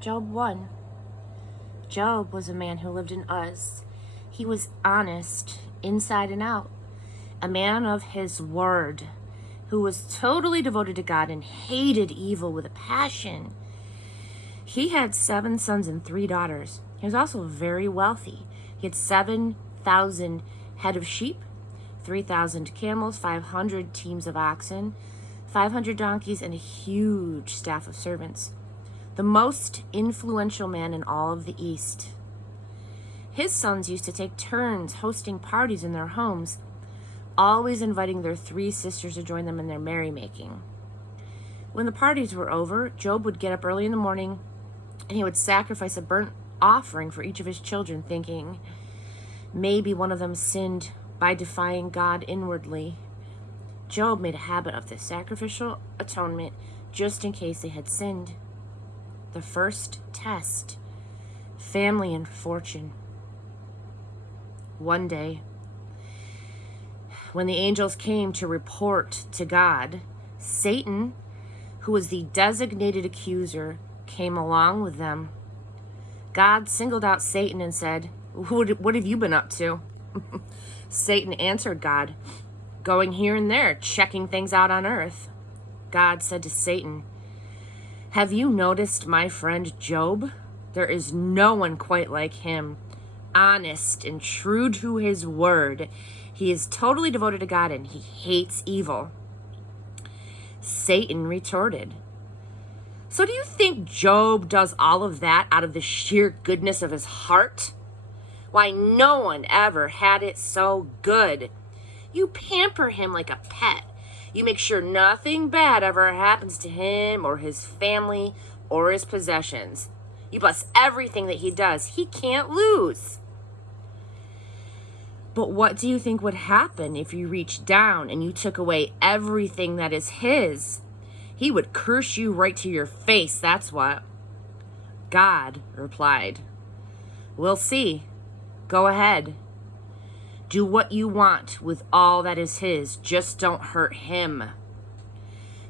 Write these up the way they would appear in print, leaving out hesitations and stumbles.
Job 1. Job was a man who lived in Uz. He was honest inside and out, a man of his word, who was totally devoted to God and hated evil with a passion. He had 7 sons and 3 daughters. He was also very wealthy. He had 7,000 head of sheep, 3,000 camels, 500 teams of oxen, 500 donkeys, and a huge staff of servants. The most influential man in all of the East. His sons used to take turns hosting parties in their homes, always inviting their 3 sisters to join them in their merrymaking. When the parties were over, Job would get up early in the morning and he would sacrifice a burnt offering for each of his children, thinking maybe one of them sinned by defying God inwardly. Job made a habit of this sacrificial atonement just in case they had sinned. The first test, family and fortune. One day, when the angels came to report to God, Satan, who was the designated accuser, came along with them. God singled out Satan and said, "What have you been up to?" Satan answered God, "Going here and there, checking things out on earth." God said to Satan, "Have you noticed my friend Job? There is no one quite like him, honest and true to his word. He is totally devoted to God and he hates evil." Satan retorted, "So do you think Job does all of that out of the sheer goodness of his heart? Why, no one ever had it so good. You pamper him like a pet. You make sure nothing bad ever happens to him or his family or his possessions. You bless everything that he does. He can't lose. But what do you think would happen if you reached down and you took away everything that is his? He would curse you right to your face, that's what." God replied, "We'll see. Go ahead. Do what you want with all that is his. Just don't hurt him."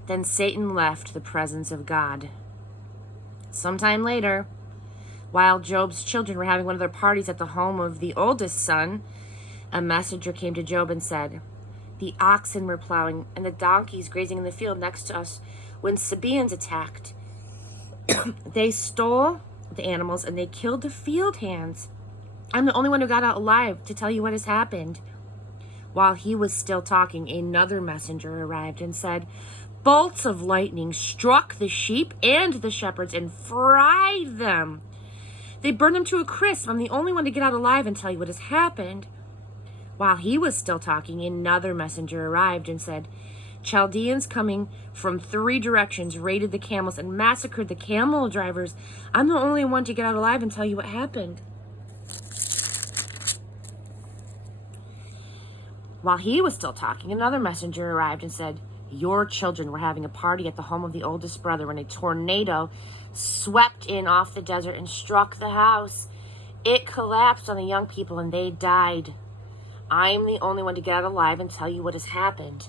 Then Satan left the presence of God. Sometime later, while Job's children were having one of their parties at the home of the oldest son, a messenger came to Job and said, "The oxen were plowing and the donkeys grazing in the field next to us when Sabaeans attacked. They stole the animals and they killed the field hands. I'm the only one who got out alive to tell you what has happened." While he was still talking, another messenger arrived and said, "Bolts of lightning struck the sheep and the shepherds and fried them. They burned them to a crisp. I'm the only one to get out alive and tell you what has happened." While he was still talking, another messenger arrived and said, "Chaldeans coming from 3 directions raided the camels and massacred the camel drivers. I'm the only one to get out alive and tell you what happened." While he was still talking, another messenger arrived and said, "Your children were having a party at the home of the oldest brother when a tornado swept in off the desert and struck the house. It collapsed on the young people and they died. I'm the only one to get out alive and tell you what has happened."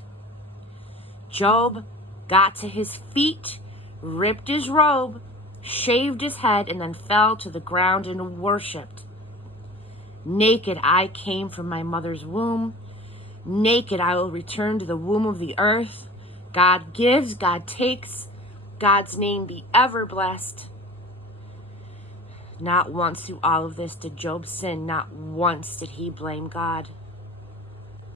Job got to his feet, ripped his robe, shaved his head, and then fell to the ground and worshipped. "Naked I came from my mother's womb. Naked I will return to the womb of the earth. God gives, God takes. God's name be ever blessed." Not once through all of this did Job sin. Not once did he blame God.